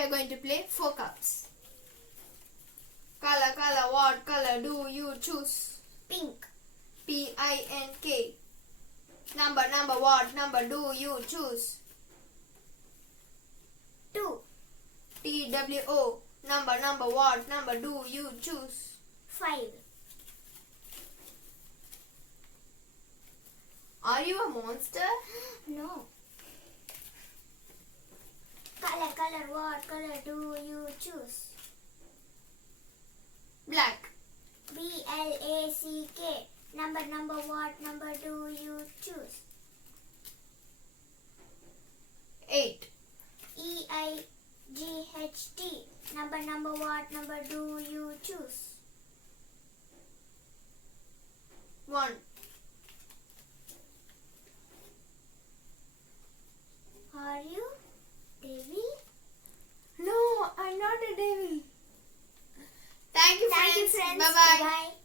we are going to play 4 cups. Color, color, what color do you choose? Pink. P-I-N-K. Number, number, what number do you choose? 2. T-W-O. Number, number, what number do you choose? 5. Are you a monster? No. Color, color, what color do you choose? Black. B-L-A-C-K. Number, number, what number do you choose? 8. E-I-G-H-T. Number, number, what number do you choose? 1. Are you devil? No, I'm not a devil. Thank you, Thank you, friends. friends. Bye-bye. Bye-bye.